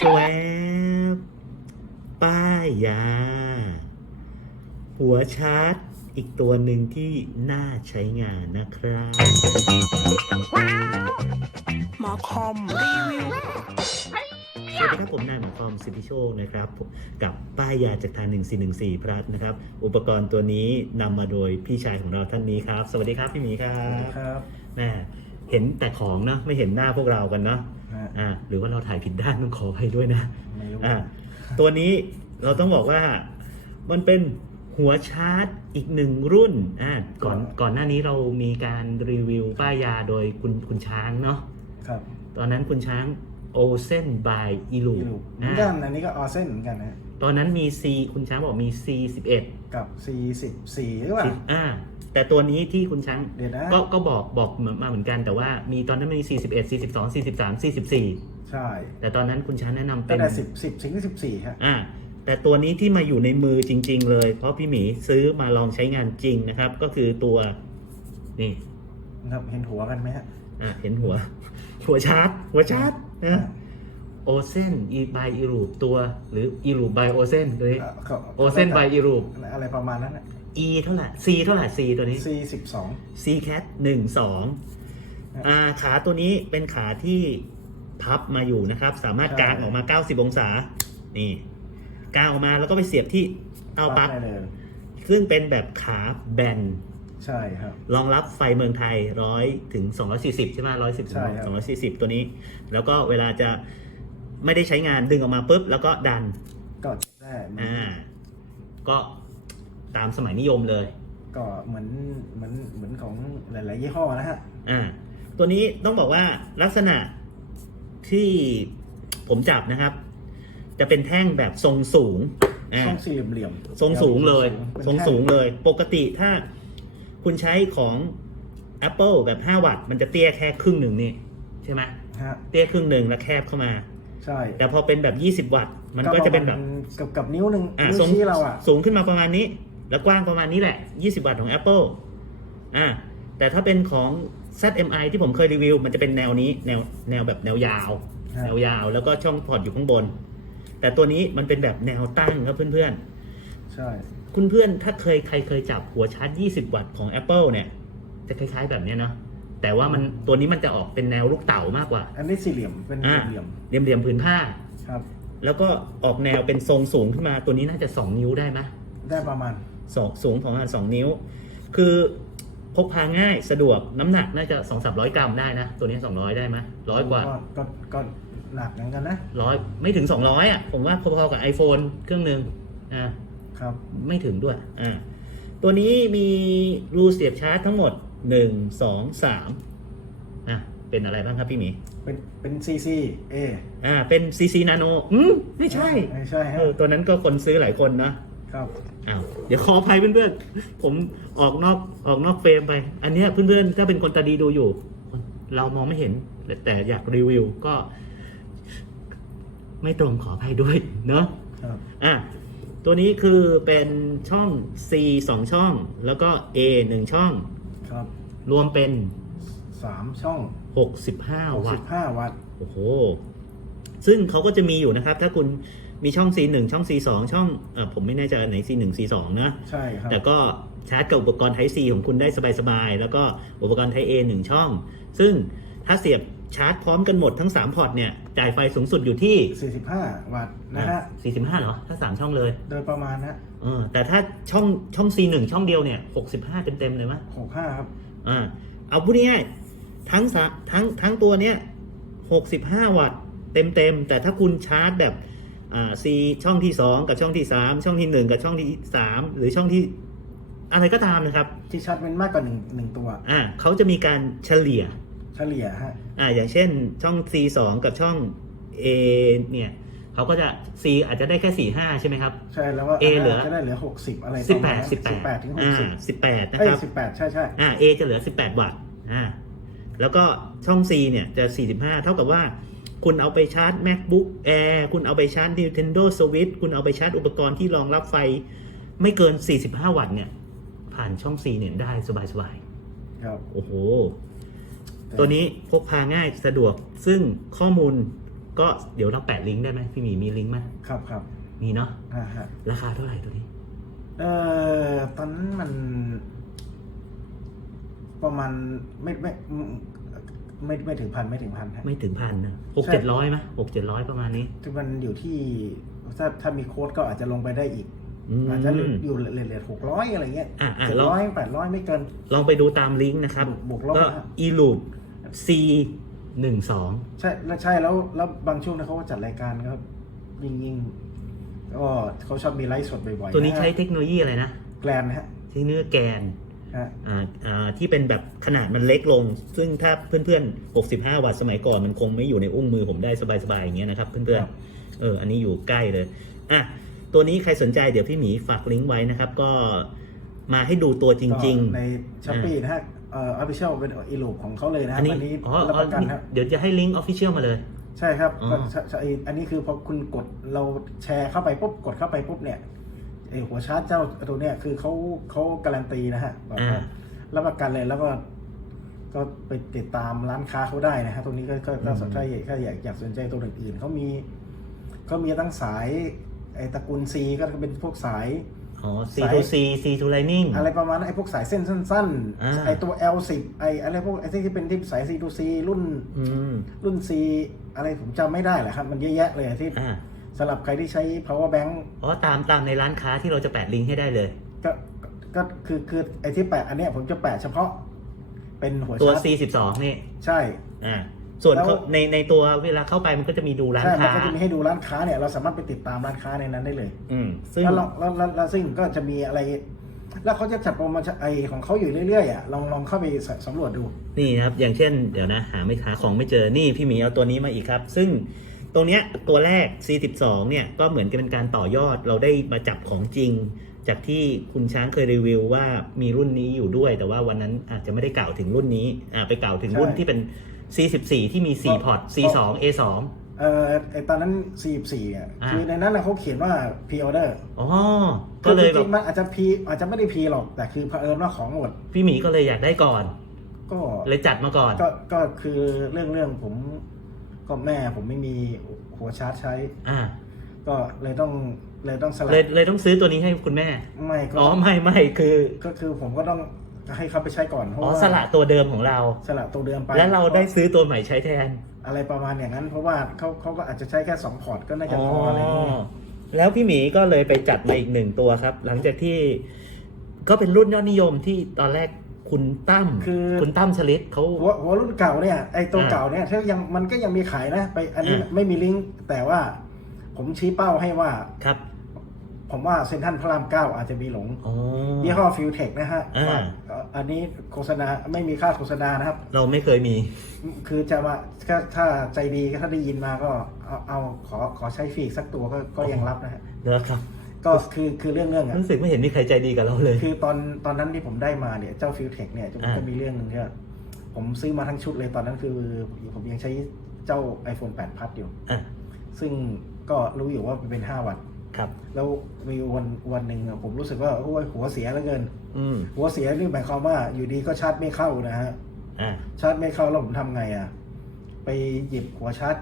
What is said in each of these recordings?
ชวบป้ายยา หัวชาร์จอีกตัวหนึ่งที่น่าใช้งานนะครับ หมอคอมรีวิวสวัสดีครับผมนายหมอคอมสิทธิโชคนะครับผมกับป้ายยาจากทาง1414 พลัสนะครับ อุปกรณ์ตัวนี้นำมาโดยพี่ชายของเราท่านนี้ครับ สวัสดีครับพี่หมีครัสวัสดีบครับแม่เห็นแต่ของนะไม่เห็นหน้าพวกเรากันเนาะฮะอ่าหรือว่าเราถ่ายผิดด้านต้องขออภัยด้วยนะไม่รู้อ่าตัวนี้เราต้องบอกว่ามันเป็นหัวชาร์จอีกหนึ่งรุ่นอ่าก่อนก่อนหน้านี้เรามีการรีวิวป้ายยาโดยคุณคุณช้างเนาะครับ ตอนนั้นคุณช้างโอเซนบายอีลูอีลูเหมือนกันอันนี้ก็ออเซนเหมือนกันนะ ตอนนั้นมี C คุณช้างบอกมี C 11กับ C 1 4หรือเปล่า อ่า แต่ตัวนี้ที่คุณช้างเดี๋ยวนะ ก็ก็บอกบอกมาเหมือนกันแต่ว่ามีตอนนั้นมี41 42 43 44ใช่แต่ตอนนั้นคุณช้างแนะนำเป็ตั้นงแต่สิบสิบถึงสิบสี่ฮะอ่าแต่ตัวนี้ที่มาอยู่ในมือจริง ๆ เลย เพราะพี่หมีซื้อมาลองใช้งานจริงนะครับ ก็คือตัวนี่ นะครับเห็นหัวกันไหมฮะ อะเห็นหัว หัวชาร์จหัวชาร์จนะ โอเซนอีบายอีรูปตัว หรืออีรูปบายโอเซนตัวนี้อะก็โอเซนบายอีรูป อะไรประมาณนั้นนะ E เท่าไหร่ C เท่าไหร่ C ตัวนี้ C สิบสอง C cat หนึ่งสองอ่าขาตัวนี้เป็นขาที่พับมาอยู่นะครับ สามารถกางออกมา 90 องศา นี่กางออกมาแล้วก็ไปเสียบที่เต้าปลั๊กได้เลยซึ่งเป็นแบบขาแบนใช่ครับรองรับไฟเมืองไทยร้อยถึง240ใช่ไหมร้อยสิบใช่ครับสองร้อยสี่สิบตัวนี้ แล้วก็เวลาจะ ไม่ได้ใช้งานดึงออกมาปุ๊บแล้วก็ดันก็ได้เหมือนอ่าก็ตามสมัยนิยมเลย ก็เหมือนเหมือนเหมือนของหลายๆยี่ห้อนะฮะอ่าตัวนี้ต้องบอกว่าลักษณะที่ผมจับนะครับ จะเป็นแท่งแบบทรงสูงอ่าช่องสี่เหลี่ยมทรงสูงเลยเป็นทรงแท่สูงเลย ปกติถ้าคุณใช้ของ Apple แบบ 5 วัตต์มันจะเตี้ยแค่ครึ่งหนึ่งนี่ใช่ไหมฮะ เตี้ยครึ่งหนึ่งแล้วแคบเข้ามา ใช่แต่พอเป็นแบบ 20 วัตต์ มันก็จะเป็นแบบเกับกับนิ้วหนึ่งอ่านิ้วสูงชี้เราอะสูงขึ้นมาประมาณนี้ แล้วกว้างประมาณนี้แหละ 20 วัตต์ของ Apple อ่าแต่ถ้าเป็นของ ZMI ที่ผมเคยรีวิว มันจะเป็นแนวนี้แนวแนวแบบแนวยาวครับแนวยาวแล้วก็ช่องพอร์ตอยู่ข้างบน แต่ตัวนี้มันเป็นแบบแนวตั้งครับเพื่อนๆใช่คุณเพื่อนถ้าเคยใครเคยจับหัวชาร์จ 20 วัตต์ของ Apple เนี่ย จะคล้ายๆแบบเนี้ยเนาะ แต่ว่ามันตัวนี้มันจะออกเป็นแนวลูกเต๋ามากกว่า อันนี้สี่เหลี่ยมเป็นอ่าเหลี่ยมเหลี่ยมเหลี่ยมๆผืนผ้าๆครับ แล้วก็ออกแนวเป็นทรงสูงขึ้นมาตัวนี้น่าจะ2นิ้วได้ไหมได้ประมาณ สองสูงประมาณ2นิ้ว คือพกพาง่ายสะดวกน้ำหนักน่าจะ2 3 0 0กรัมได้นะ ตัวนี้200ได้ไหมร้อยกว่าก็ก็หนักเหมือนกันนะ ร้อยไม่ถึง200อะ ผมว่าพอๆกับ iPhone เครื่องหนึ่งอ่าครับ ไม่ถึงด้วยอ่าตัวนี้มีรูเสียบชาร์จทั้งหมด 1 2 3อะเป็นอะไรบ้างครับพี่หมีเป็นเป็นซีซีเออ่าเป็น CC Nano อืมไม่ใช่ไม่ใช่ฮะเออตัวนั้นก็คนซื้อหลายคนนะครับอ้าวเดี๋ยวขออภัยเพื่อนๆ ผมออกนอกออกนอกเฟรมไป อันเนี้ยเพื่อนๆถ้าเป็นคนตาดีดูอยู่ เรามองไม่เห็น แต่อยากรีวิวก็ ไม่ตรงขออภัยด้วยเนาะครับอะตัวนี้คือเป็นช่อง C 2 ช่อง แล้วก็ A 1 ช่อง ครับรวมเป็น สามช่อง65 วัสิตต์บห้าวัตต์โอ้โห ซึ่งเขาก็จะมีอยู่นะครับ ถ้าคุณมีช่อง C 1 ช่อง C 2 ช่องเออผมไม่แน่ใจอันไหน C 1 C 2 นะ ใช่ครับ แต่ก็ชาร์จกับอุปกรณ์ Type C ของคุณได้สบายๆ แล้วก็อุปกรณ์ Type A 1ช่อง ซึ่งถ้าเสียบ ชาร์จพร้อมกันหมดทั้ง 3 พอร์ตเนี่ย จ่ายไฟสูงสุดอยู่ที่สี่สิบห้าวัตต์นะฮะ45เหรอ ถ้า 3 ช่องเลย โดยประมาณนะเออแต่ถ้าช่องช่อง C 1 ช่องเดียวเนี่ย 65 เต็มๆเลยมั้ยหกห้าครับอ่าเอาพูดง่ายๆทั้งสะทั้งทั้งตัวเนี้ย65 วัตต์เต็มๆ แต่ถ้าคุณชาร์จแบบอ่า C ช่องที่ 2 กับช่องที่ 3 ช่องที่ 1 กับช่องที่ 3 หรือช่องที่อะไรก็ตามนะครับ ที่ชาร์จเป็นมากกว่าหนึ่งหนึ่งตัว อ่าเขาจะมีการเฉลี่ย เฉลี่ยฮะ อ่าอย่างเช่นช่อง C 2กับช่อง A เนี่ยเขาก็จะ C อาจจะได้แค่4 5ใช่ไหมครับ ใช่แล้วว่า A เหลือ จะได้เหลือหกสิบอะไรประมาณนั้น18สิบแปด18ถึงหกอ่าสิบ18นะเอ้ยครับสิบแปดใช่ใช่อ่า A จะเหลือ18วัตต์อ่าแล้วก็ช่อง C เนี่ยจะ45เท่ากับว่า คุณเอาไปชาร์จ MacBook Air คุณเอาไปชาร์จ Nintendo Switch คุณเอาไปชาร์จอุปกรณ์ที่รองรับไฟ ไม่เกิน 45 วัตต์เนี่ย ผ่านช่อง C เนี่ยได้สบายครับๆโอ้โห ตัวนี้พกพาง่ายสะดวก ซึ่งข้อมูลก็เดี๋ยวเราแปะลิงก์ได้ไหมพี่หมีมีลิงก์ไหมครับครับมีเนาะอ่าฮะราคาเท่าไหร่ตัวนี้ เอ่อตอนนั้นมัน ประมาณไม่ไม่ไม่ไม่ถึงพันไม่ถึงพันฮะ ไม่ถึงพันนะหกใช่เจ็ดร้อยไหมหกเจ็ดร้อยประมาณนี้ ที่มันอยู่ที่ถ้าถ้ามีโค้ดก็อาจจะลงไปได้อีกมอาจจะอยู่เลทเลทหกร้อยอะไรเงี้ยอะอะเจ็ดลองร้อยแปดร้อยไม่เกิน ลองไปดูตามลิงก์นะครับ บวกลบก็นะฮะ e l o o p c หนึ่งสองใช่แล้วใช่แล้วแล้วบางช่วงนะเขาก็จัดรายการครับยิ่งยิ่งก็เขาชอบมีไลฟ์สดบ่อยๆตัวนี้ะฮะใช้เทคโนโลยีอะไรนะ แกลนนะฮะใช้เนื้อแกนฮะอ่าอ่าที่เป็นแบบขนาดมันเล็กลง ซึ่งถ้าเพื่อนๆ 65 วัตต์สมัยก่อนมันคงไม่อยู่ในอุ้งมือผมได้สบายๆ อย่างเงี้ยนะครับ เพื่อนๆ เออ อันนี้อยู่ใกล้เลย อะ ตัวนี้ใครสนใจเดี๋ยวพี่หมีฝากลิงก์ไว้นะครับ ก็มาให้ดูตัวจริงก็ในช้อปปี้นะฮะ เอ่อออฟฟิเชียลเป็นอีลูปของเขาเลยนะๆฮะอันนี้วันนี้อ๋อรับอ๋อประกันครับ เดี๋ยวจะให้ลิงก์ออฟฟิเชียลมาเลย ใช่ครับอ๋อก็ใช่ใช่อันนี้คือพอคุณกดเราแชร์เข้าไปปุ๊บกดเข้าไปปุ๊บเนี่ยไอหัวชาร์จเจ้าตัวเนี้ยคือเขาเขาการันตีนะฮะแบบว่าอ่ารับประกันเลยแล้วก็ก็ไปติดตามร้านค้าเขาได้นะฮะตรงนี้ก็ก็ก็อืมสนใจถ้าอยากอยากสนใจตัวอื่นๆเขามีเขามีตั้งสายไอตระกูลซีก็เป็นพวกสาย อ๋อ C สาย to C C to Lightning อะไรประมาณนั้นไอพวกสายเส้นสั้นอ่า ๆ ไอตัว L10 ไออะไรพวกไอที่เป็นที่สาย C to C รุ่นอืมรุ่น C อะไรผมจำไม่ได้แหละครับ มันเยอะแยะเลยที่อ่าสำหรับใครที่ใช้ power bank อ๋อตามตามในร้านค้าที่เราจะแปะลิงก์ให้ได้เลย ก็ก็ก็คือคือไอที่แปะอันเนี้ยผมจะแปะเฉพาะ เป็นหัวตัว ชาร์จ C 12 นี่ใช่ อ่า ส่วนแล้ว เขาในในตัวเวลาเข้าไปมันก็จะมีดูร้านใช่มันค้าก็จะมีให้ดูร้านค้าเนี่ยเราสามารถไปติดตามร้านค้าในนั้นได้เลย อืมซึ่ง แล้วลองแล้วแล้วแล้วซึ่งก็จะมีอะไร แล้วเขาจะจัดโปรโมชั่นไอของเขาอยู่เรื่อยๆอะลองลองเข้าไปสสำรวจดู นี่นะครับ อย่างเช่น เดี๋ยวนะ หาไม่หาของไม่เจอ นี่พี่หมีเอาตัวนี้มาอีกครับ ซึ่งตรงเนี้ยตัวแรก C12 เนี่ย ก็เหมือนกับเป็นการต่อยอด เราได้มาจับของจริง จากที่คุณช้างเคยรีวิวว่ามีรุ่นนี้อยู่ด้วย แต่ว่าวันนั้นอาจจะไม่ได้กล่าวถึงรุ่นนี้ อ่าไปกล่าวถึงรุ่นใช่ ที่เป็น C14 ที่มี 4 พอร์ต C2 A2 เอ่อไอตอนนั้น 44อะอ่า คือในนั้นน่ะเขาเขียนว่า pre order อ๋อ ก็เลยแบจริบงๆมันอาจจะ pre อาจจะไม่ได้ pre หรอก แต่คือเผอิญว่าของหมดพี่หมีก็เลยอยากได้ก่อน ก็เลยจัดมาก่อน ก็ก็คือเรื่องเรื่องผมก็แม่ผมไม่มีหัวชาร์จใช้ อ่า ก็เลยต้องเลยต้องสลับเลยเลยต้องซื้อตัวนี้ให้คุณแม่ ไม่ก็อ๋อไม่ไม่คือ ก็คือผมก็ต้อง ให้เขาไปใช้ก่อนเพราะอ๋อว่าสละตัวเดิมของเรา สละตัวเดิมไปแล้วเราได้ซื้อตัวใหม่ใช้แทนอะไรประมาณอย่างนั้น เพราะว่าเขาเขาก็อาจจะใช้แค่สองพอร์ตก็น่าจะพออะไรอย่างเงี้ยแล้วพี่หมีก็เลยไปจัดมาอีกหนึ่งตัวครับ หลังจากที่ก็เป็นรุ่นยอดนิยมที่ตอนแรกคุณตั้มคือคุณตั้มชลิตเขา หัวหัวรุ่นเก่าเนี่ยไอตัวอ่า เก่าเนี่ยถ้ายังมันก็ยังมีขายนะ ไปอันนี้อ่าไม่มีลิงก์แต่ว่า ผมชี้เป้าให้ว่า ครับ ผมว่าเซนทันพระรามเก้าอาจจะมีหลงอ๋อ ยี่ห้อฟิวเทคนะฮะอ่าว่าเอ่ออันนี้โฆษณาไม่มีค่าโฆษณานะครับ เราไม่เคยมี คือจะว่าถ้าถ้าใจดีก็ถ้าได้ยินมาก็เอาเอาขอขอใช้ฟรีอีกสักตัวก็ก็ยังรับนะฮะแล้วครับ ก็คือคือเรื่องเรื่องอะรู้สึกไม่เห็นมีใครใจดีกับเราเลย คือตอนตอนนั้นที่ผมได้มาเนี่ยเจ้าฟิวเทคเนี่ยจะอ่าจะมีเรื่องหนึงที่ว่าผมซื้อมาทั้งชุดเลยตอนนั้นคือผมยังใช้เจ้า iPhone 8พัดอยู่ อะซึ่งก็รู้อยู่ว่ามันเป็น 5 วัตต์ ครับ แล้วมีวันวันหนึ่งอะผมรู้สึกว่าโอ้ยหัวเสียเหลือเกิน อืมหัวเสียนี่หมายความว่าอยู่ดีก็ชาร์จไม่เข้านะฮะอะชาร์จไม่เข้าแล้วผมทำไงอะไปหยิบหัวชาร์จ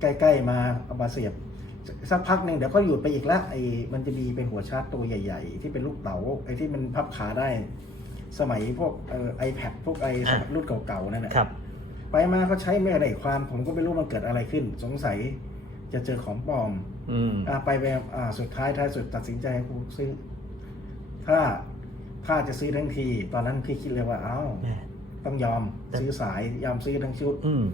ใกล้ๆมาเอามาเสียบสักพักหนึ่งเดี๋ยวก็หยุดไปอีกแล้วไอ้มันจะมีเป็นหัวชาร์จตัวใหญ่ ๆ ที่เป็นลูกเต๋าไอ้ที่มันพับขาได้ สมัยพวกเอ่อไอแพดพวกไอสมัยรุ่นเก่าๆนั่นแหละ ครับ ไปมาก็ใช้ไม่ได้ความ ผมก็ไม่รู้มันเกิดอะไรขึ้น สงสัย จะเจอของปลอมอืมอะไปแบบอ่าสุดท้ายท้ายสุดตัดสินใจกูซื้อ ถ้าถ้าจะซื้อทั้งที ตอนนั้นพี่คิดเลยว่าเอ้าแหม่ ต้องยอมซื้อสายยอมซื้อทั้งชุดอืม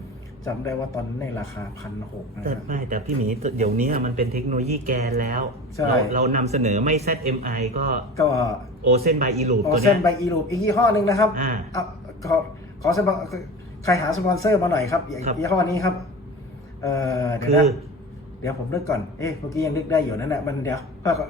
จำได้ว่าตอนนั้นในราคาพันหกนะแต่ฮะ ไม่แต่พี่หมีเดี๋ยวนี้มันเป็นเทคโนโลยีแกนแล้ว ใช่ เราเรานำเสนอไม่ ZMI ก็ก็โอเซนบายอีลูออตัวเส้เนี้นย ใบอีลูปอีกยี่ห้อหนึ่งนะครับอ่าเอาขอขอสปอนใครหาสปอนเซอร์มาหน่อยครับครับ ยี่ห้อนี้ครับ เอ่อเดี๋ยวคืนะอ เดี๋ยวผมนึกก่อน เอ๊ะเมื่อกี้ยังนึกได้อยู่นั่นแหละมันเดี๋ยว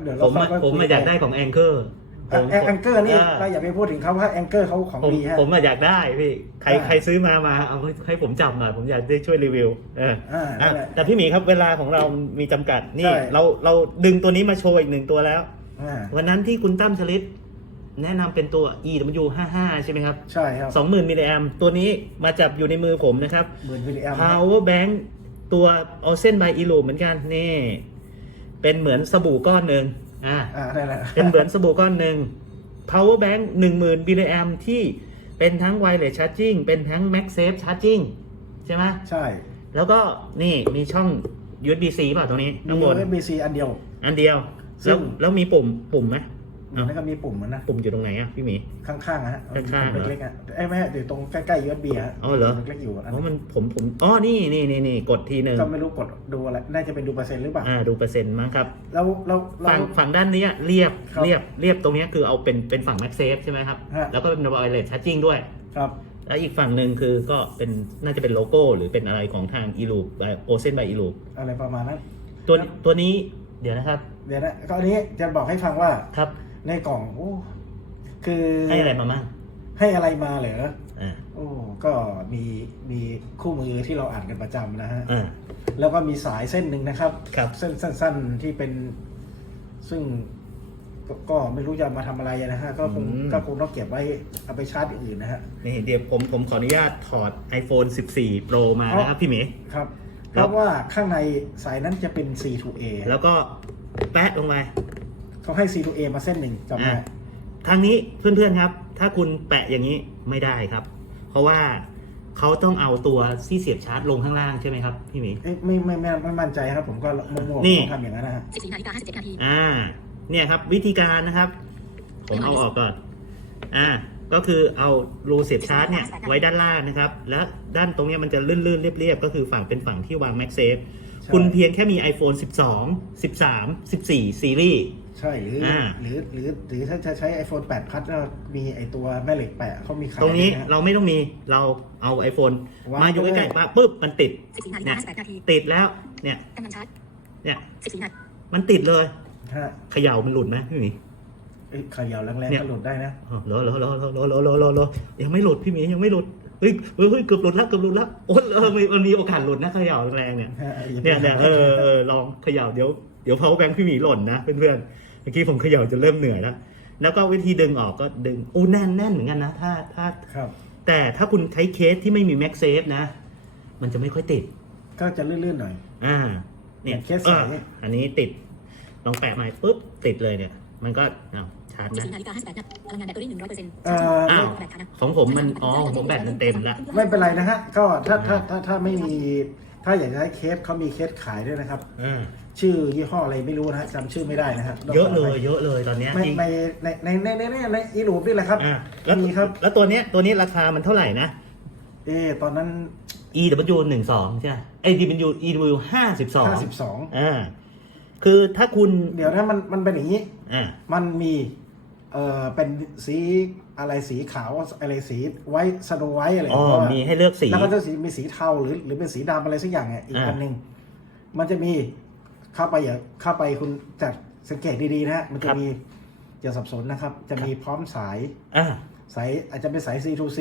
เดี๋ยวผเรามอะค่อยๆผมคุอะอยากได้ของแองเกอร์แองแองเกอร์นี่เราอย่าไปพูดถึงเขาว่าแองเกอร์เขาของผมดีฮะผมอะอยากได้พี่ใครอ่าใครซื้อมามาเอาให้ให้ผมจับหน่อยผมอยากได้ช่วยรีวิวเอออ่านั่อะนแหละแต่พี่หมีครับเวลาของเรามีจำกัดนี่ใช่เราเราดึงตัวนี้มาโชว์อีกหนึ่งตัวแล้วอ่าวันนั้นที่คุณตั้มชลิตแนะนำเป็นตัว EW 55 ใช่ไหมครับ ใช่ครับ 20,000มิลลิแอมตัวนี้มาจับอยู่ในมือผมนะครับหมื่นมิลลิแอมป์ power bank ตัวออเซนไบอีลูเหมือนกันนี่ เป็นเหมือนสบู่ก้อนหนึ่งอ่าอ่าได้แหละเป็นเหมือนสบู่ก้อนหนึ่ง power bank 10,000 mAh ที่เป็นทั้ง wireless charging เป็นทั้ง MagSafe charging ใช่ไหมใช่แล้วก็นี่มีช่อง USB-C ป่ะตรงนี้มี ข้างบน USB-C อันเดียว อันเดียว ซึ่แล้วง แล้วมีปุ่มปุ่มไหม มันก็มีปุ่มมันนะปุ่มอยู่ตรงไหนอะพี่หมี ข้างๆนะฮะข้างๆเหรอ เล็กๆอะเอ้ยไม่ใช่อยู่ตรงใกล้ๆ USB ฮะอ๋อเหรอเล็กๆอยู่อันเพราะนั้นมันผมผมอ๋อนี่นี่นี่นี่กดทีหนึ่งก็ไม่รู้กดดูอะไรน่าจะเป็นดูเปอร์เซ็นต์หรือเปล่าอ่าดูเปอร์เซ็นต์มั้งครับแล้วแล้วเราฝั่งฝั่งด้านเนี้ยเรียบครับเรียบเรียบตรงเนี้ยคือเอาเป็นเป็นฝั่ง MagSafe ใช่ไหมครับ ฮะ แล้วก็เป็น wireless charging ด้วย ครับแล้วอีกฝั่งหนึ่งคือก็เป็นน่าจะเป็นโลโก้หรือเป็นอะไรของทาง e l o o p o c e n by e l o o p อะไรประมาณนั้น ตัวครับตัวนี้เดี๋ยวนะครับ เดี๋ยวนะก็อันนี้จะบอกให้ฟังว่า ครับ ในกล่องโอ้คือให้อะไรมามั่งให้อะไรมาเหรออ่าโอ้ก็มีมีคู่มือที่เราอ่านกันประจำนะฮะอ่า แล้วก็มีสายเส้นหนึ่งนะครับ ครับ เส้นสั้น ๆที่เป็น ซึ่งกก็ไม่รู้จะเอามาทำอะไรนะฮะก็คงอืม ก็คงต้องเก็บไว้เอาไปชาร์จอย่างอื่นนะฮะ นี่เดี๋ยวผมผมขออนุญาตถอด iPhone 14 Pro มานะครับ พี่หมี ครับ เพครับ ราะว่าข้างในสายนั้นจะเป็น C to A แล้วก็แปะลงไป เขาให้ C to A มาเส้นหนึ่งจำได้ อะทางนี้เพื่อนๆครับ ถ้าคุณแปะอย่างนี้ไม่ได้ครับ เพราะว่าเขาต้องเอาตัวที่เสียบชาร์จลงข้างล่างใช่ไหมครับพี่หมี เอ้ยไม่ไม่ไม่ไม่มั่นใจครับ ผมก็มั่วนี่ๆผมทำอย่างนั้นนะฮะ14นาฬิกา57นาที อ่า เนี่ยครับวิธีการนะครับ ผมเอาออกก่อน อ่า ก็คือเอารูเสียบชาร์จเนี่ยไว้ด้านล่างนะครับ แล้วด้านตรงเนี้ยมันจะลื่นๆเรียบๆก็คือฝั่งเป็นฝั่งที่วาง MagSafe ใช่ คุณเพียงแค่มี iPhone 12 13 14 ซีรีส์ ใช่หรืออา หรือหรือหรือถ้าจะใช้ iPhone 8 พัดก็มีไอตัวแม่เหล็กแปะเขามีขายตรงนี้ะฮะ เราไม่ต้องมีเราเอา iPhone วางมาอยู่ไว้ใกล้ๆปั๊บปุ๊บมันติด 14นาฬิเนี่กาย58นาทีติดแล้วเนี่ยกำลังชาร์จเนี่ย14นาทีมันติดเลยฮะเขย่ามันหลุดไหมพี่หมี เอ้ยเขย่าแรงเนี่ๆยก็หลุดได้นะ อ๋อเหรอเหรอเหรอเหรอเหรอเหรอเหรอเหรอยังไม่หลุดพี่หมียังไม่หลุด เฮ้ยเฮ้ยเฮ้ยเกือบหลุดแล้วเกือบหลุดแล้วโอ้เออมันมันมีโอกาสหลุดนะเขย่าแรงๆเนี่ยฮะอาเนี่ยเนี่ยเออเออลองเขย่าเดี๋ยวเดี๋ยว power bank พี่หมีหล่นนะเพื่อนๆเมื่อกี้ผมเขย่าจนเริ่มเหนื่อยแล้วแล้วก็วิธีดึงออกก็ดึงอู้แน่นแน่นเหมือนกันนะถ้าถ้าครับแต่ถ้าคุณใช้เคสที่ไม่มี Max Safe นะ มันจะไม่ค่อยติด ก็จะลื่นๆหน่อย อ่า เนี่ยเคสเอใสออันนี้ติดลองแปะใหม่ปุ๊บติดเลยเนี่ย มันก็เอา ชาร์จนะ14นาฬิกา58นาทีพลังงานแบตเตอรี่100%เอ่ออ้าว แบตค่ะนะของผมมันอ๋อของผมแบตมันเต็มละ ไม่เป็นไรนะฮะ ก็ถ้าถ้าถ้าถ้าไม่มี ถ้าอยากจะให้เคสเขามีเคสขายด้วยนะครับอ่าชื่อยี่ห้ออะไรไม่รู้นะฮะจำชื่อไม่ได้นะฮะเยอะเลยเยอะเลยตอนเนี้ยในจริง ในในในในในในในอีรูปนี่แหละครับอ่าแล้วมีครับ แล้วตัวเนี้ยตัวนี้ราคามันเท่าไหร่นะ เออตอนนั้น EW หนึ่งสองใช่ไหมไอ้ EW EW ห้าสิบสอง52 อ่าคือถ้าคุณเดี๋ยวนะมันมันเป็นอย่างนี้ อ่ามันมีเอ่อเป็นสีอะไรสีขาวอะไรสีไว้สโนไว้อะไรอ๋อเพราะว่ามีให้เลือกสีแล้วก็จะสีมีสีเทาหรือ หรือเป็นสีดำอะไรสักอย่างเนี่ยอีกอ่าอันหนึ่งมันจะมีเข้าไปอย่าเข้าไปคุณจัดสังเกตดีๆนะฮะมันจะมีอย่าสับสนนะครับ จะมีพร้อมสายอ่าสายอาจจะเป็นสาย C to C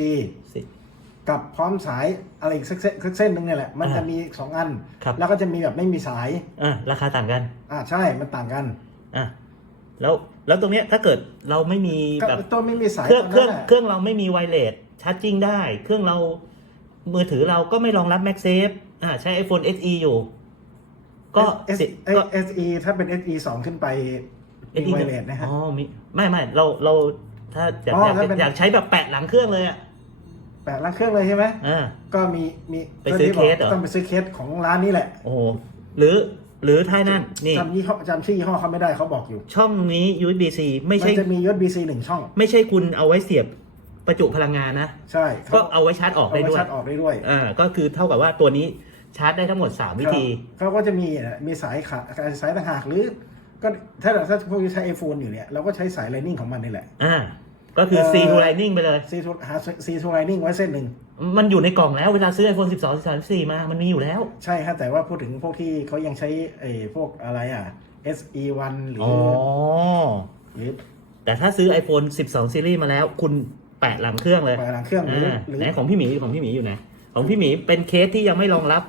สิกับพร้อมสายอะไรอีกสักเส้นสักเส้นหนึ่งเนี่ยแหละ มันอ่าจะมีสองอันครับแล้วก็จะมีแบบไม่มีสายอ่าราคาต่างกัน อ่าใช่มันต่างกันอะแล้ว แล้วตรงเนี้ยถ้าเกิดเราไม่มีก็แบบตัวไม่มีสายเครื่องตเครื่องนั้นน่ะเครื่องเราไม่มีไวเลสชาร์จิ่งได้ เครื่องเรามือถือเราก็ไม่รองรับ MagSafe อ่าใช้ iPhone SE อยู่ ก็เอสสิเอ้ยก็ SE ถ้าเป็น SE สองขึ้นไปมี SE ไวเลสนะฮะอ๋อมีไม่ไม่เราเราถ้าอยากอ๋ออยากถ้าเป็นอยากใช้แบบแปะหลังเครื่องเลยอะแปะล่างเครื่องเลยใช่ไหมอ่าก็มีมีไปซื้อก็ที่บกเคสเหรอต้องไปซื้อเคสของร้านนี้แหละ โอ้โหหรือ หรือท้ายนั่นนี่จำยี่ห้อจำชื่อยี่ห้อเขาไม่ได้เขาบอกอยู่ ช่องนี้ USB-C ไม่มัใช่นจะมี USB-C หนึ่งช่อง ไม่ใช่คุณเอาไว้เสียบประจุพลังงานนะ ใช่ก็เอาไว้ชาร์จออกเอาได้ไว้ด้วยชาร์จออกได้ด้วยอ่าก็คือเท่ากับว่าตัวนี้ชาร์จได้ทั้งหมด 3 วิธีครับเขาก็จะมีอะมีสายขาสายต่างหากหรือ ก็ถ้าถ้าพวกที่ใช้ iPhone อยู่เนี่ยเราก็ใช้สาย Lightning ของมันนี่แหละอ่าก็คือเอ่อ C to Lightning ไปเลย C to หา C to Lightning ไว้เส้นหนึ่ง มันอยู่ในกล่องแล้วเวลาซื้อ iPhone 12 13 14 มา มันมีอยู่แล้ว ใช่ฮะแต่ว่าพูดถึงพวกที่เขายังใช้ไอ้พวกอะไรอะ SE1 หรืออ๋ออหรือแต่ถ้าซื้อ iPhone 12ซีรีส์มาแล้ว คุณแปะหลังเครื่องเลยแปะหลังเครื่องหรืออ่าหรือไหนของพี่หมีของพี่หมีอยู่ไหนของพี่หมีเป็นเคสที่ยังไม่รองรับ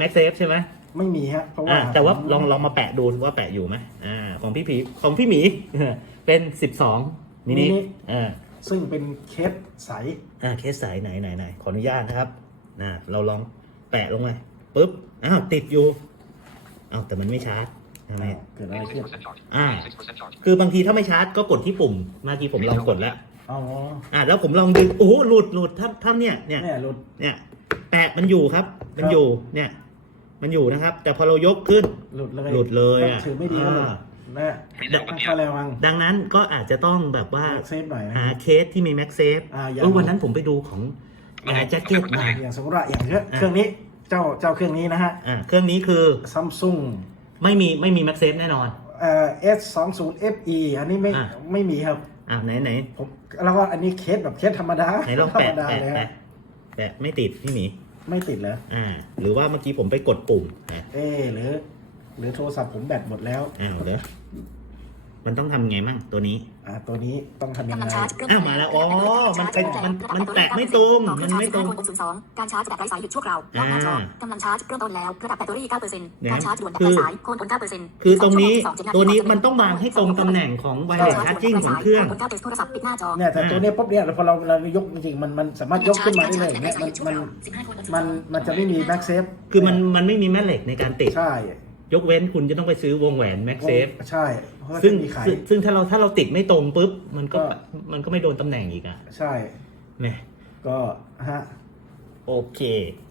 MagSafe ใช่ไหมไม่มีฮะเพราะว่าอ่าแต่ว่าลองลองมาแปะดูว่าแปะอยู่ไหมอ่าของพี่ผีของพี่หมี เป็น 12นี่นี่อ่า ซึ่งเป็นเคสใส อ่าเคสสายไหนไหนไหนขออนุญาตนะครับนะเราลองแปะลงไปปุ๊บอ้าวติดอยู่อ้าวแต่มันไม่ชาร์จทำไมเกิดอะไรขึ้น อ่า คือบางทีถ้าไม่ชาร์จก็กดที่ปุ่ม เมื่อกี้ผมลองกดแล้วอ๋ออ่าแล้วผมลองดึงโอ้โหหลุดหลุดถ้าถ้าเนี่ยเนี่ยเนี่ยหลุด เนี่ย แปะมันอยู่ครับ มันครับอยู่เนี่ย มันอยู่นะครับ แต่พอเรายกขึ้นหลุดเลยหลุดเลยอะถือไม่ดีก็หลุด อ่านะก็ระวังดังนั้นก็อาจจะต้องแบบว่าเซฟหน่อยนะ หาเคสที่มีแม็กเซฟอ่าอย่าง เออวันนั้นผมไปดูของแจ็คเก็ตมา อย่างสมมติว่าอย่างเช่นเครื่องนี้เจ้าเจ้าเครื่องนี้นะฮะอ่าเครื่องนี้คือซัมซุงไม่มีไม่มีแม็กเซฟแน่นอน เอ่อ S 2 0 FE อันนี้ไม่อะ ไม่มีครับอ่าไหนไหนผมแล้วก็อันนี้เคสแบบเคสธรรมดาไหนลองธรแปะรมดาแปะเลยแปะฮะแปะไม่ติดพี่หมีไม่ติดเลยอ่า หรือว่าเมื่อกี้ผมไปกดปุ่มอะเอ๊ะหรือ หรือโทรศัพท์ผมแบตหมดแล้ว อ้าวเด้อ มันต้องทำไงมั่งตัวนี้อ่าตัวนี้ต้องทำยังกำลังไงชาร์จเครื่องอ้าวมาแล้วอ๋อมันเป็นมันมันแตะไม่ตรงมันไม่ตรงการชาร์จแบบไร้สายหยุดชั่วคราวล็อกหน้าจอกำลังชาร์จเริ่มต้นแล้วระดับแบตเตอรี่9%การชาร์จด่วนแบบไร้สายโคน9%คือตรงนี้ตัวนี้มันต้องวางให้ตรงตำแหน่งของไวเลสชาร์จิ่งของเครื่องโ9%โทรศัพท์ปิดหน้าจอเนี่ยแต่ตัวเนี้ยปุ๊บเนี่ยพอเราเรายกจริงๆมันมันสามารถยกขึ้นมาได้เลยอย่างเงี้ยมันมันมันมันจะไม่มีแม็กเซฟคือมันมันไม่มีแม่เหล็กในการติดใช่ ยกเว้นคุณจะต้องไปซื้อวงแหวนแม็กเซฟใช่เพราะว่าซึ่งจะมีขายซึ่งซึ่งถ้าเราถ้าเราติดไม่ตรงปุ๊บ มันก็ก็มันก็ไม่โดนตำแหน่งอีกอะใช่ แหมก็ฮะโอเค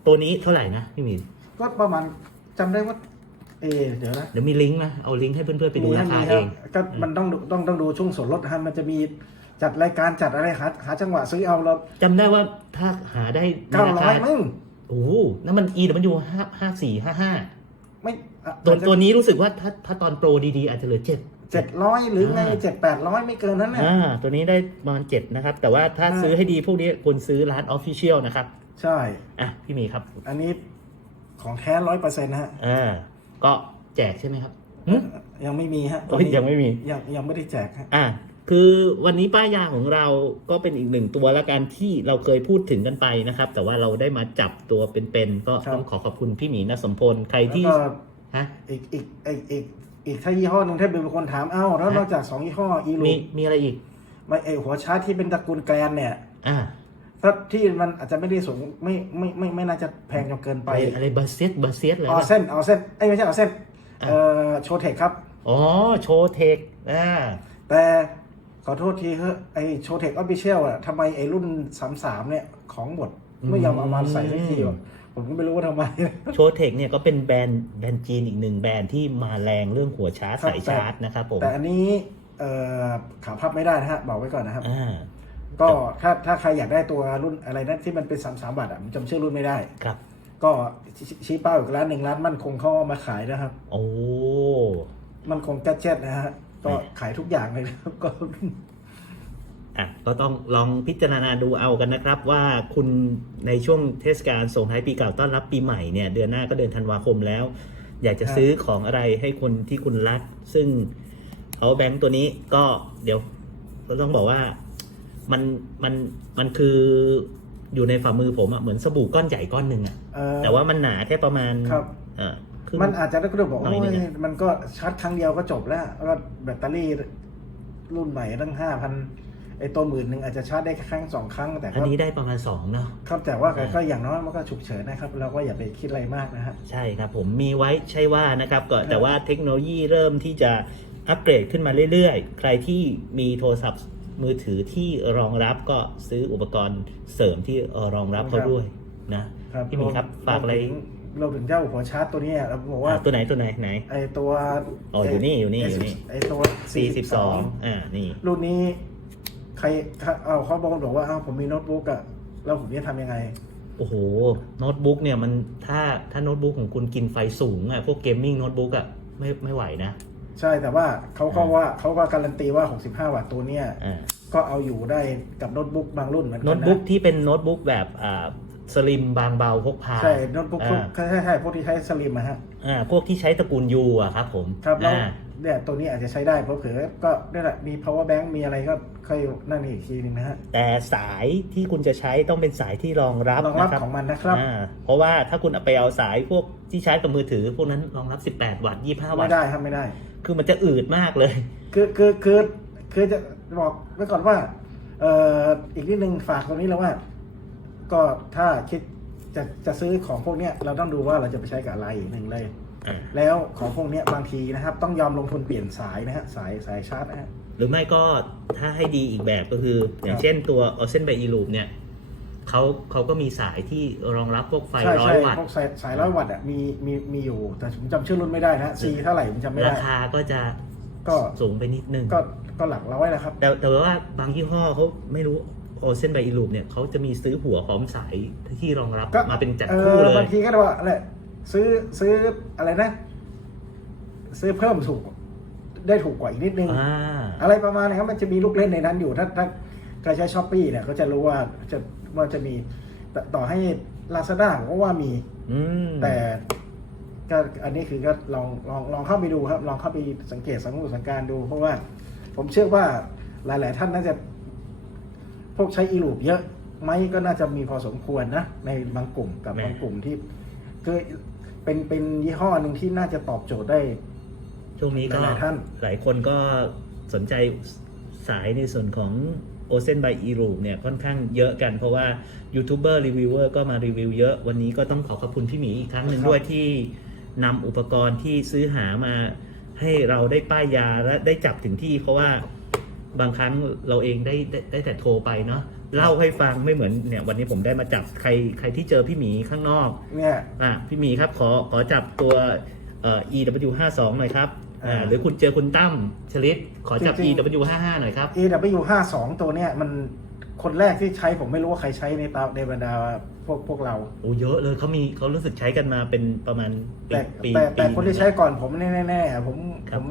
ตัวนี้เท่าไหร่นะพี่หมีก็ประมาณจำได้ว่า เอะเดี๋ยวนะเดี๋ยวมีลิงก์นะเอาลิงก์ให้เพื่อนๆไปดูมีราคามีเองก็มันต้องดูต้องต้องดูช่วงส่วนลดนะฮะมันจะมีจัดรายการจัดอะไรหาหาจังหวะซื้อเอาเราจำได้ว่าถ้าหาได้ในเก้าราร้อคายมั้งโอ้โหนั่นมัน E แต่มันอยู่ห้าห้าสี่ห้าห้า ไม่อะตัวอาจจะตัวนี้รู้สึกว่าถ้าถ้าตอนโปรดีๆ อาจจะเหลือเจ็ด เจ็ดร้อยหรือไงอ่า เจ็ดแปดร้อยไม่เกินนั้นเนี่ย อ่าตัวนี้ได้ประมาณเจ็ดนะครับ แต่ว่าถ้าอ่า ซื้อให้ดีพวกนี้ควรซื้อร้านออฟฟิเชียลนะครับ ใช่ อะ พี่หมีครับ อันนี้ของแท้ร้อยเปอร์เซ็นต์ฮะ อ่า ก็แจกใช่ไหมครับหึยังไม่มีฮะโอ้ยยังไม่มี ยังยังไม่ได้แจกฮะอะ คือวันนี้ป้ายยาของเราก็เป็นอีกหนึ่งตัวละกันที่เราเคยพูดถึงกันไปนะครับ แต่ว่าเราได้มาจับตัวเป็นๆก็ต้องขอขอบคุณพี่หมีนสมพลใครแล้วที่ก็ฮะอีกอีกอีกอีกอีกถ้ายี่ห้อหนึงถ้าเป็นคนถามเอ้าแล้วฮะนอกจากสองยี่ห้ออีลูมีมีอะไรอีกไม่ไอหัวชาร์จที่เป็นตระกูลแกรนเนี่ยอ่าถ้าที่มันอาจจะไม่ได้สูงไม่ไม่ไม่ไม่น่าจะแพงจนเกินไปไปอะไรบาเซตบาเซตอะไรออวะ เส้นออเส้นไอ้ยไม่ใช่ออเส้นอะ เอ่อโชเทคครับ อ๋อโชเทคอ่าแต่ ขอโทษทีเฮ้ยไอโชเทคออฟฟิเชียลอะทำไมไอรุ่น33เนี่ยของหมดไม่ยอมเอามาใส่สักทีวะผมก็ไม่รู้ว่าทำไม โชเทคเนี่ยก็เป็นแบรนด์แบรนด์จีนอีกหนึ่งแบรนด์ที่มาแรงเรื่องหัวชาร์จครับสายชาร์จนะครับผม แต่อันนี้เอ่อขาพับไม่ได้นะฮะ บอกไว้ก่อนนะครับอ่าก็ถ้าถ้าใครอยากได้ตัวรุ่นอะไรนะที่มันเป็น33บาทอะผมจำชื่อรุ่นไม่ได้ครับ ก็ชชี้เป้าอีกร้านหนึ่งร้านมั่นคงเขาเอามาขายนะครับ โอ้มันคงแกดเจ็ตนะฮะ ก็ขายทุกอย่างเลยนะครับก็อะก็ต้องลองพิจารณาดูเอากันนะครับ ว่าคุณในช่วงเทศกาลส่งท้ายปีเก่าต้อนรับปีใหม่เนี่ยเดือนหน้าก็เดือนธันวาคมแล้ว อยากจะครับซื้อของอะไรให้คนที่คุณรัก ซึ่งเอาแบงค์ตัวนี้ก็เดี๋ยวเราต้องบอกว่ามันมันมันคืออยู่ในฝ่ามือผมอะเหมือนสบู่ก้อนใหญ่ก้อนหนึ่งอะเอ่อแต่ว่ามันหนาแค่ประมาณครับ เอ่อครึ่งมันอาจจะได้ก็บอกหน่อยหนึ่โอ้งยอะมันก็ชาร์จครั้งเดียวก็จบแล้วแล้วก็แบตเตอรี่รุ่นใหม่ตั้งห้าพันไอตัวหมื่นหนึ่งอาจจะชาร์จได้แค่ครั้งสองครั้ง แต่อันก็นี้ได้ประมาณสองเนาะครับแต่ว่าอ่าก็อย่างน้อยมันก็ฉุกเฉินนะครับ เราก็อย่าไปคิดอะไรมากนะฮะใช่ครับผมมีไว้ใช่ว่านะครับก็ครับแต่ว่าเทคโนโลยีเริ่มที่จะอัปเกรดขึ้นมาเรื่อยๆ ใครที่มีโทรศัพท์มือถือที่รองรับก็ซื้ออุปกรณ์เสริมที่รองรับเขาด้วยนะครับพี่หมีครับฝากอะไร เราถึงเจ้าหัวชาร์จตัวเนี้ยเราบอกว่าอะตัวไหนตัวไหนไหน ไอตัวอ๋ออยู่นี่อยู่นี่อยู่นี่ ไอตัว42อ่านี่ รุ่นนี้ ใครเอาเขาบอกบอกว่าเอาผมมีโน้ตบุ๊กอะแล้วผมจะทำยังไง โอ้โหโน้ตบุ๊กเนี่ยมันถ้าถ้าโน้ตบุ๊กของคุณกินไฟสูงอะพวกเกมมิ่งโน้ตบุ๊กอะไม่ไม่ไหวนะ ใช่แต่ว่าเขาก็ว่าเขาก็การันตีว่า 65 วัตต์ตัวเนี้ยอ่าก็เอาอยู่ได้กับโน้ตบุ๊กบางรุ่นเหมือนกัโน้ตบุ๊กที่เป็นโน้ตบุ๊กแบบอ่า สลิมบางเบาพกพาใช่โน้ตบุ๊กพวกอ่าใช่ใช่พวกที่ใช้สลิมอะฮะอ่าพวกที่ใช้ตระกูลยูอะครับผมครับแล้วอ่าเนี่ยตัวนี้อาจจะใช้ได้เพราะเผื่อก็นี่แหละมี power bank มีอะไรก็ค่อยนั่นอีกทีนึงนะฮะ แต่สายที่คุณจะใช้ต้องเป็นสายที่รองรับรองรับนะครัของมันนะครับอ่าเพราะว่าถ้าคุณเอาไปเอาสายพวกที่ใช้กับมือถือ พวกนั้นรองรับ 18 วัตต์25 วัตไม่ต์ได้ครับไม่ได้ คือมันจะอืดมากเลย คือคือคือคือจะบอกไว้ก่อนว่าเอ่ออีกนิดนึงฝากตรงนี้แล้วว่า ก็ถ้าคิดจะจะซื้อของพวกเนี้ยเราต้องดูว่าเราจะไปใช้กับอะไรหนึ่งเลย อ่าแล้วของพวกเนี้ยบางทีนะครับ ต้องยอมลงทุนเปลี่ยนสายนะฮะสายสายชาร์จนะฮะ หรือไม่ก็ถ้าให้ดีอีกแบบก็คือ อย่าคงรับเช่นตัวออเซนไบอีลูปเนี่ยเขาเขาก็มีสายที่รองรับพวกไฟใช่ร้อใช่ยวัตพต์ วกสายสายร้อยวัตต์อะมีมีมีอยู่ แต่ผมจำชื่อรุ่นไม่ได้นะซีเท่าไหร่ผมจำไม่ราได้ คาก็จะก็สูงไปนิดนึง ก็ก็หลักร้อยนะครับ แต่แต่ว่าบางยี่ห้อเขาไม่รู้ โอเซนไบอีลูปเนี่ยเขาจะมีซื้อหัวพร้อมสายที่รองรับก็ มาเป็นจัดเอคู่อเลยบางทีก็ได้ว่าอะไรซื้อซื้ออะไรนะ ซื้อเพิ่มถูกได้ถูกกว่าอีกนิดนึง อ่า อะไรประมาณนี้ครับมันจะมีลูกเล่นในนั้นอยู่ ถ้าถ้าใครใช้ช้อปปี้เนี่ยเขาจะรู้ว่าจะว่าจะมีแต่ต่อให้ Lazada ผมก็ว่ามี อืมแต่ก็อันนี้คือก็ลองลองลองเข้าไปดูครับ ลองเข้าไปสังเกตสังเกตสังการดู เพราะว่าผมเชื่อว่าหลาย ๆ ท่านน่าจะ พวกใช้อีลูปเยอะไหมก็น่าจะมีพอสมควรนะ ในบางกลุ่มกับบางกลุ่มที่คือเป็นเป็นยี่ห้อหนึ่งที่น่าจะตอบโจทย์ได้ช่วงนี้ก็หลายๆท่านหลายคนก็สนใจสายในส่วนของโอเซนไบอีรูเนี่ยค่อนข้างเยอะกันเพราะว่ายูทูบเบอร์รีวิวเวอร์ก็มารีวิวเยอะ วันนี้ก็ต้องขอขอบคุณพี่หมีอีกครั้งหนึ่งครับด้วยที่นำอุปกรณ์ที่ซื้อหามาให้เราได้ป้ายยาและได้จับถึงที่เพราะว่า บางครั้งเราเองได้ได้ได้แต่โทรไปเนาะเล่าให้ฟังไม่เหมือนเนี่ย วันนี้ผมได้มาจับใครใครที่เจอพี่หมีข้างนอกเนี่ย อะพี่หมีครับขอขอจับตัวเอ่อ EW 5 2 หน่อยครับอ่าอ่าหรือคุณเจอคุณตั้มชลิดขอจับ จริงๆ EW 5 5 หน่อยครับ AW ห้าสองตัวเนี่ยมันคนแรกที่ใช้ผมไม่รู้ว่าใครใช้ในตาในบรรดาพวกพวกเรา โอ้เยอะเลยเขามีเขารู้สึกใช้กันมาเป็นประมาณปีแต่ปีแต่แต่ปีคนที่ใช้ก่อนผมแน่แน่ๆผมครัผบ ม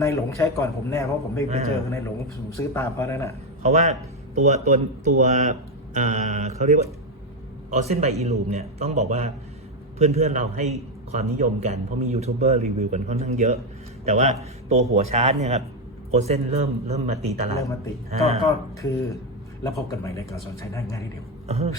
ในหลงใช้ก่อนผมแน่เพราะผมไม่ไปอ่าเจอในหลงผมซื้อตามเขานั่นน่ะเพราะว่าตัวตัวตัวอ่าเขาเรียกว่าออเซนไบอีลูมเนี่ยต้องบอกว่าเพื่อนๆเราให้ความนิยมกัน เพราะมียูทูบเบอร์รีวิวกันค่อนข้างเยอะ แต่ว่าตัวหัวชาร์จเนี่ยครับโอเซนเริ่มเริ่มมาตีตลาดเริ่มมาติอ่าก็ก็คือแล้วพบกันใหม่ในการสอนใช้ได้ง่ายนิดเดียวเออ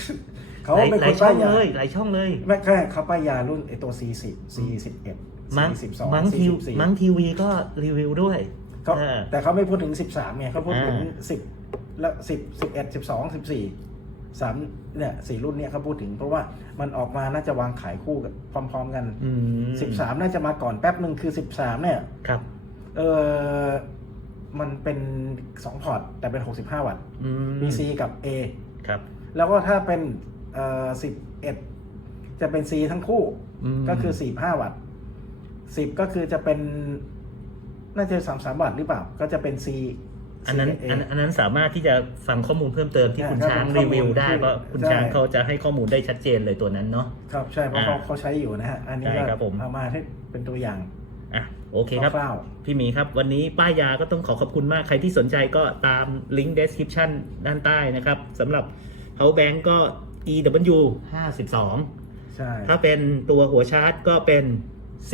เขาหลายเป็นหคลายนช่อป้างยยาเลยหลายช่องเลย ไม่ใช่เขาป้ายยารุ่นไอตัว C10 C11 มั้ง C12 มั้งทีว C14 มั้งทีวีก็รีวิวด้วยเขาเออแต่เขาไม่พูดถึง13ไงเขาพูดถึงอ่า10แล้ว10 11 12 14สามเนี่ยสี่รุ่นเนี่ยเขาพูดถึง เพราะว่ามันออกมาน่าจะวางขายคู่กับพร้อม ๆ กันอืม13น่าจะมาก่อนแป๊บหนึ่งคือ13เนี่ย ครับ เออมันเป็น2พอร์ต แต่เป็น65วัตต์ อืมมี C กับ A ครับ แล้วก็ถ้าเป็นเอ่อ11 จะเป็น C ทั้งคู่มก็คือ 45 วัตต์ 10ก็คือจะเป็นน่าจะ33วัตต์หรือเปล่า ก็จะเป็น C อันนั้น C กับ A อันอันนั้นสามารถที่จะฟังข้อมูลเพิ่มเติมที่อ่าคุณครับช้างข้อรีมูลวิวได้ที่เพราะคุณใช่ช้างเขาจะให้ข้อมูลได้ชัดเจนเลยตัวนั้นเนาะครับใช่เพราะอ่าเขาเขาใช้อยู่นะฮะอันนี้ใช่ก็ครับผมเอามาให้เป็นตัวอย่างอะโอเคครับคร่าวพี่หมีครับ วันนี้ป้ายยาก็ต้องขอขอบคุณมาก ใครที่สนใจก็ตามลิงก์ description ด้านใต้นะครับสำหรับ power bank ก็ EW 52 ใช่ ถ้าเป็นตัวหัวชาร์จก็เป็น C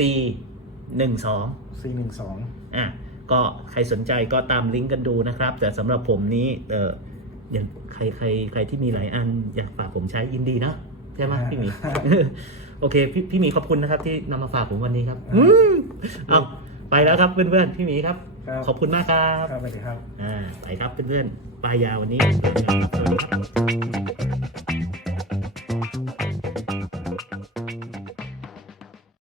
12 C12 อะก็ใครสนใจก็ตามลิงก์กันดูนะครับ แต่สำหรับผมนี้เอออย่างใครใครใครที่มีหลายอันอยากฝากผมใช้ยินดีเนาะใช่ไหมอ่าพี่หมี โอเค พี่พี่หมีขอบคุณนะครับ ที่นำมาฝากผมวันนี้ครับอืมเอาไปแล้วครับเพื่อนๆพี่หมีครับ ครับขอบคุณมากครับครับสวัสดีครับ อ่าไปครับเพื่อนๆปลายยาววันนี้สวัสดีครับ